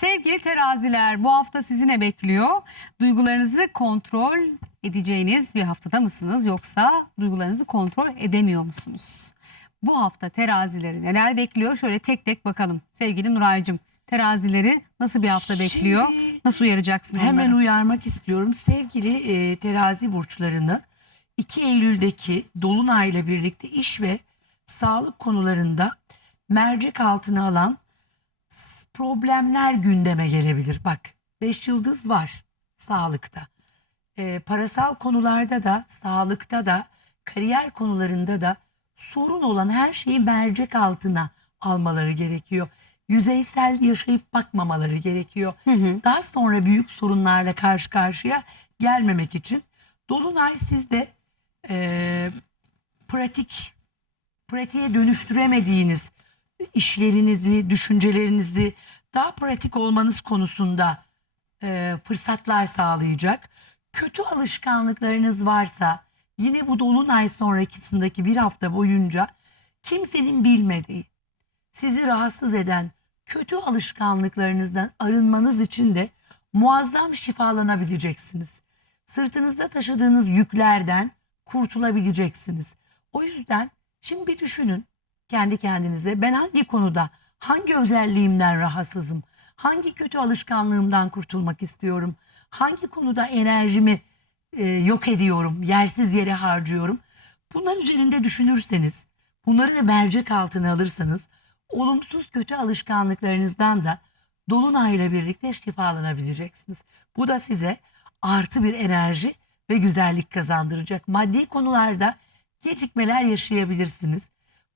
Sevgili teraziler bu hafta sizi ne bekliyor? Duygularınızı kontrol edeceğiniz bir haftada mısınız yoksa duygularınızı kontrol edemiyor musunuz? Bu hafta terazileri neler bekliyor? Şöyle tek tek bakalım. Sevgili Nuray'cığım terazileri nasıl bir hafta bekliyor? Şimdi Nasıl uyaracaksın onları? Hemen uyarmak istiyorum. Sevgili e, terazi burçlarını 2 Eylül'deki Dolunay'la birlikte iş ve sağlık konularında mercek altına alan problemler gündeme gelebilir. Bak 5 yıldız var sağlıkta. E, parasal konularda da, sağlıkta da, kariyer konularında da sorun olan her şeyi mercek altına almaları gerekiyor. Yüzeysel yaşayıp bakmamaları gerekiyor Hı hı. daha sonra büyük sorunlarla karşı karşıya gelmemek için Dolunay sizde eee, pratik pratiğe dönüştüremediğiniz işlerinizi, düşüncelerinizi daha pratik olmanız konusunda eee, fırsatlar sağlayacak. Kötü alışkanlıklarınız varsa yine bu Dolunay sonrakisindeki bir hafta boyunca kimsenin bilmediği, sizi rahatsız eden kötü alışkanlıklarınızdan arınmanız için de muazzam şifalanabileceksiniz. Sırtınızda taşıdığınız yüklerden kurtulabileceksiniz. O yüzden şimdi bir düşünün kendi kendinize ben hangi konuda, hangi özelliğimden rahatsızım, hangi kötü alışkanlığımdan kurtulmak istiyorum, hangi konuda enerjimi e, yok ediyorum, yersiz yere harcıyorum. Bunların üzerinde düşünürseniz, bunları da mercek altına alırsanız olumsuz kötü alışkanlıklarınızdan da dolunayla birlikte şifalanabileceksiniz. Bu da size artı bir enerji ve güzellik kazandıracak. Maddi konularda gecikmeler yaşayabilirsiniz.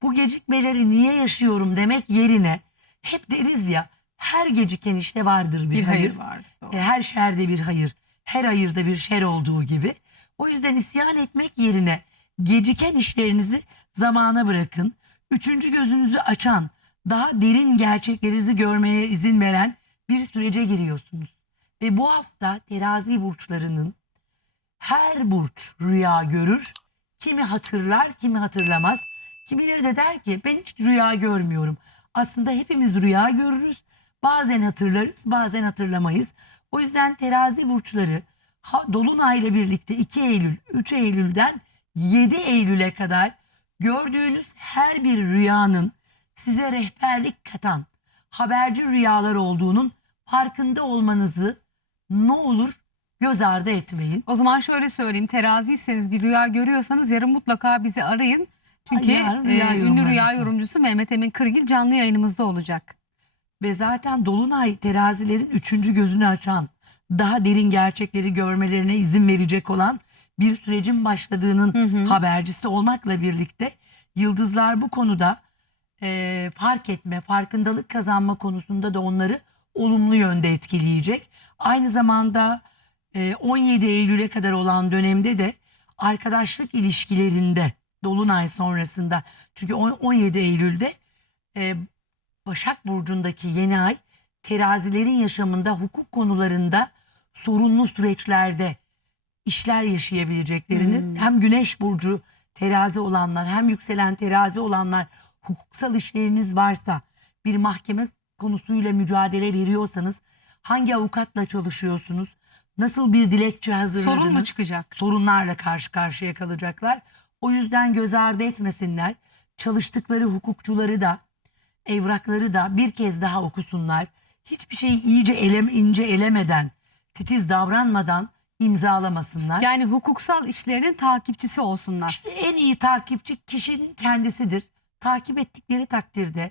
Bu gecikmeleri niye yaşıyorum demek yerine hep deriz ya her geciken işte vardır bir, bir hayır. hayır var. Doğru. E, Her şerde bir hayır, her hayırda bir şer olduğu gibi. O yüzden isyan etmek yerine geciken işlerinizi zamana bırakın. Üçüncü gözünüzü açan, daha derin gerçeklerinizi görmeye izin veren bir sürece giriyorsunuz. Ve bu hafta terazi burçlarının her burç rüya görür. Kimi hatırlar, kimi hatırlamaz. Kimileri de der ki ben hiç rüya görmüyorum. Aslında hepimiz rüya görürüz. Bazen hatırlarız, bazen hatırlamayız. O yüzden terazi burçları ha- Dolunay'la birlikte 2 Eylül, 3 Eylül'den 7 Eylül'e kadar gördüğünüz her bir rüyanın size rehberlik katan haberci rüyalar olduğunun farkında olmanızı ne olur göz ardı etmeyin. O zaman şöyle söyleyeyim teraziyseniz bir rüya görüyorsanız yarın mutlaka bizi arayın. Çünkü yarın rüya e, ünlü rüya yorumcusu Mehmet Emin Kırgil canlı yayınımızda olacak. Ve zaten Dolunay terazilerin üçüncü gözünü açan, daha derin gerçekleri görmelerine izin verecek olan bir sürecin başladığının habercisi olmakla birlikte yıldızlar bu konuda e, fark etme, farkındalık kazanma konusunda da onları olumlu yönde etkileyecek. Aynı zamanda e, 17 Eylül'e kadar olan dönemde de arkadaşlık ilişkilerinde Dolunay sonrasında çünkü on- 17 Eylül'de e, Başak Burcu'ndaki yeni ay terazilerin yaşamında hukuk konularında sorunlu süreçlerde işler yaşayabileceklerini Hmm. hem Güneş Burcu terazi olanlar hem yükselen terazi olanlar hukuksal işleriniz varsa bir mahkeme konusuyla mücadele veriyorsanız hangi avukatla çalışıyorsunuz? Nasıl bir dilekçe hazırladınız? Sorun mu çıkacak? sorunlarla karşı karşıya kalacaklar. O yüzden göz ardı etmesinler. Çalıştıkları hukukçuları da evrakları da bir kez daha okusunlar. Hiçbir şeyi iyice elem, ince elemeden, titiz davranmadan imzalamasınlar. Yani hukuksal işlerinin takipçisi olsunlar. İşte en iyi takipçi kişinin kendisidir. Takip ettikleri takdirde,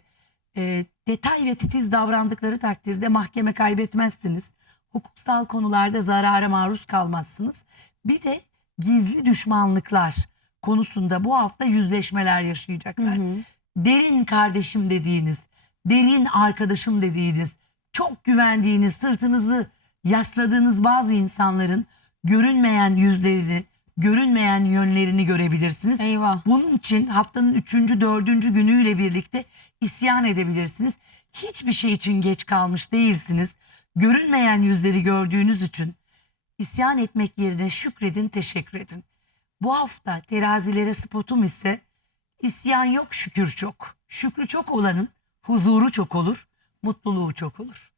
e, detay ve titiz davrandıkları takdirde mahkeme kaybetmezsiniz. Hukuksal konularda zarara maruz kalmazsınız. Bir de gizli düşmanlıklar konusunda bu hafta yüzleşmeler Hı yaşayacaklar. hı. Derin kardeşim dediğiniz, derin arkadaşım dediğiniz, çok güvendiğiniz, sırtınızı yasladığınız bazı insanların görünmeyen yüzlerini, görünmeyen yönlerini görebilirsiniz. Eyvah. Bunun için haftanın üçüncü, dördüncü günüyle birlikte isyan edebilirsiniz. Hiçbir şey için geç kalmış değilsiniz. Görünmeyen yüzleri gördüğünüz için isyan etmek yerine şükredin, teşekkür edin. Bu hafta terazilere spotum ise isyan yok, şükür çok. Şükrü çok olanın huzuru çok olur, mutluluğu çok olur.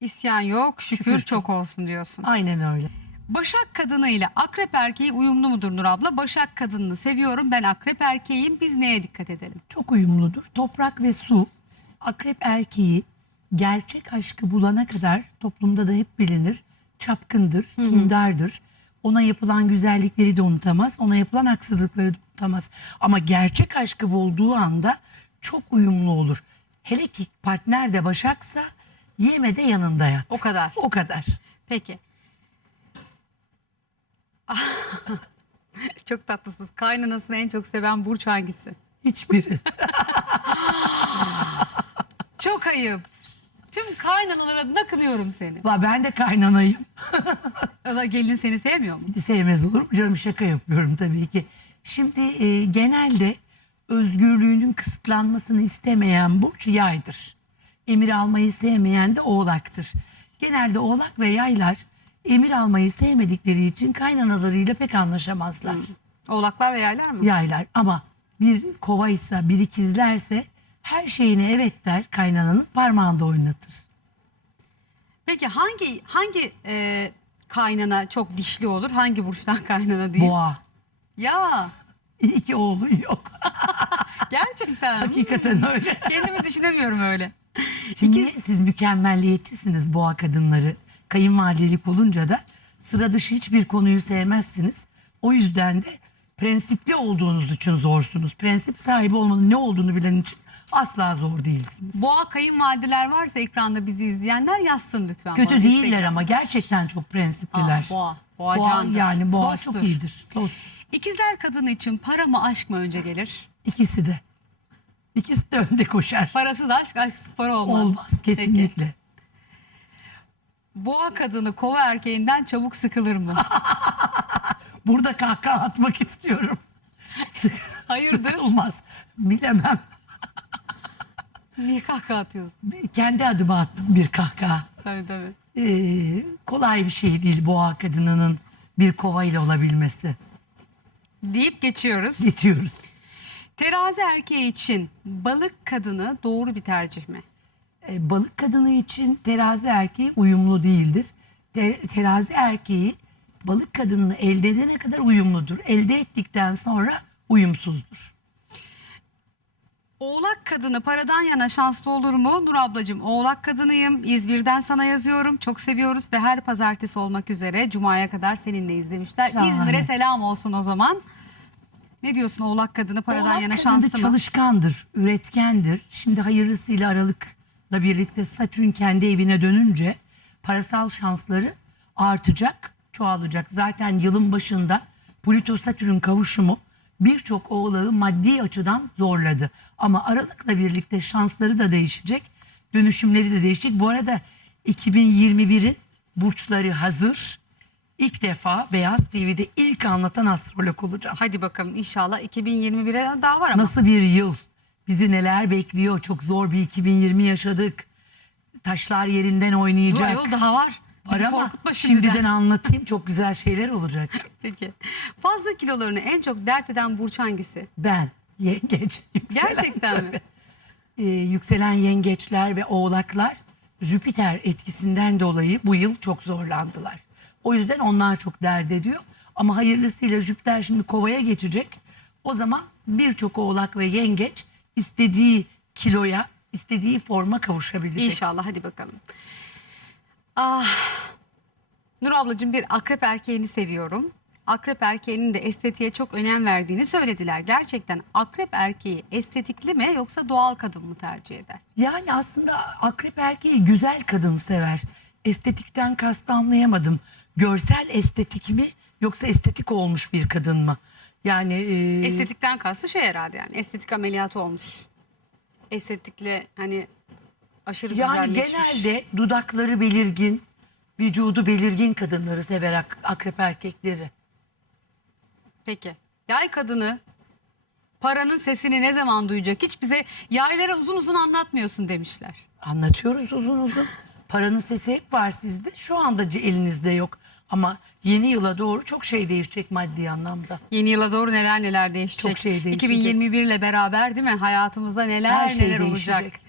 İsyan yok, şükür, Şükür çok çok. olsun diyorsun. Aynen öyle. Başak kadını ile akrep erkeği uyumlu mudur Nur abla? Başak kadınını seviyorum. Ben akrep erkeğiyim. Biz neye dikkat edelim? Çok uyumludur. Toprak ve su akrep erkeği gerçek aşkı bulana kadar toplumda da hep bilinir. Çapkındır, kindardır. Ona yapılan güzellikleri de unutamaz. Ona yapılan haksızlıkları da unutamaz. Ama gerçek aşkı bulduğu anda çok uyumlu olur. Hele ki partner de başaksa yeme de yanında yat. O kadar. O kadar. Peki. çok tatlısınız. Kaynanasını en çok seven burç hangisi? Hiçbiri. Çok ayıp. Tüm kaynanalar adına kınıyorum seni. Va ben de kaynanayım. Valla Gelin seni sevmiyor mu? sevmez olur mu? Canım şaka yapıyorum tabii ki. Şimdi e, genelde özgürlüğünün kısıtlanmasını istemeyen burç yaydır. Emir almayı sevmeyen de oğlaktır. Genelde oğlak ve yaylar emir almayı sevmedikleri için kaynanalarıyla pek anlaşamazlar. Oğlaklar ve yaylar mı? Yaylar ama bir kovaysa bir ikizlerse her şeyine evet der kaynananın parmağında oynatır. Peki hangi hangi e, kaynana çok dişli olur? Hangi burçtan kaynana değil? Boğa. Ya İki oğlu yok. gerçekten. Hakikaten öyle. Kendimi düşünemiyorum öyle. Şimdi siz mükemmelliyetçisiniz boğa kadınları. Kayınvalidelik olunca da sıra dışı hiçbir konuyu sevmezsiniz. O yüzden de prensipli olduğunuz için zorsunuz. Prensip sahibi olmanın ne olduğunu bilen için asla zor değilsiniz. Boğa kayınvalideler varsa ekranda bizi izleyenler yazsın lütfen. Kötü bana. değiller Instagram. ama gerçekten çok prensipliler. Aa, boğa. Boğa, Boğa candır. yani boğa Dosttur. çok iyidir. Dost. İkizler kadını için para mı aşk mı önce gelir? İkisi de. İkisi de önde koşar. Parasız aşk, aşksız para olmaz. Olmaz Peki. kesinlikle. Boğa kadını kova erkeğinden çabuk sıkılır mı? Burada kahkaha atmak istiyorum. Hayırdır? Olmaz. Bilemem. Niye kahkaha atıyorsun? Kendi adıma attım bir kahkaha. Tabii tabii. Ee, kolay bir şey değil boğa kadınının bir kovayla olabilmesi. Deyip geçiyoruz. Geçiyoruz. Terazi erkeği için balık kadını doğru bir tercih mi? Ee, balık kadını için terazi erkeği uyumlu değildir. Te- terazi erkeği balık kadınını elde edene kadar uyumludur. Elde ettikten sonra uyumsuzdur. Oğlak kadını paradan yana şanslı olur mu? Nur ablacığım oğlak kadınıyım. İzmir'den sana yazıyorum. Çok seviyoruz ve her pazartesi olmak üzere Cuma'ya kadar seninle izlemişler. Şahane. İzmir'e selam olsun o zaman. Ne diyorsun oğlak kadını paradan Oğlak yana kadını şanslı mı? çalışkandır, üretkendir. Şimdi hayırlısıyla Aralık'la birlikte Satürn kendi evine dönünce parasal şansları artacak, çoğalacak. Zaten yılın başında Plüto-Satürn kavuşumu birçok oğlağı maddi açıdan zorladı. Ama Aralık'la birlikte şansları da değişecek, dönüşümleri de değişecek. Bu arada 2021'in burçları hazır. İlk defa Beyaz TV'de ilk anlatan astrolog olacağım. Hadi bakalım inşallah 2021'e daha var ama. Nasıl bir yıl? Bizi neler bekliyor? Çok zor bir 2020 yaşadık. Taşlar yerinden Dur oynayacak. ayol daha var. Bizi ama korkutma şimdiden. şimdiden anlatayım çok güzel şeyler olacak. Peki. Fazla kilolarını en çok dert eden burç hangisi? Ben yengeç yükselen Gerçekten mi? Ee, yükselen yengeçler ve oğlaklar Jüpiter etkisinden dolayı bu yıl çok zorlandılar. O yüzden onlar çok dert ediyor. Ama hayırlısıyla Jüpiter şimdi kovaya geçecek. O zaman birçok oğlak ve yengeç istediği kiloya, istediği forma kavuşabilecek. İnşallah hadi bakalım. Ah. Nur ablacığım bir akrep erkeğini seviyorum. Akrep erkeğinin de estetiğe çok önem verdiğini söylediler. Gerçekten akrep erkeği estetikli mi yoksa doğal kadın mı tercih eder? Yani aslında akrep erkeği güzel kadın sever. Estetikten kastı anlayamadım. Görsel estetik mi yoksa estetik olmuş bir kadın mı? Yani e, Estetikten kastı şey herhalde yani estetik ameliyatı olmuş. Estetikle hani aşırı yani güzelleşmiş. genelde dudakları belirgin, vücudu belirgin kadınları sever ak- akrep erkekleri. Peki. Yay kadını paranın sesini ne zaman duyacak? Hiç bize yaylara uzun uzun anlatmıyorsun demişler. Anlatıyoruz uzun uzun. Paranın sesi hep var sizde. Şu anda c- elinizde yok. Ama yeni yıla doğru çok şey değişecek maddi anlamda. Yeni yıla doğru neler neler değişecek. Çok şey değişecek. 2021 ile beraber değil mi? Hayatımızda neler Her şey neler olacak. değişecek.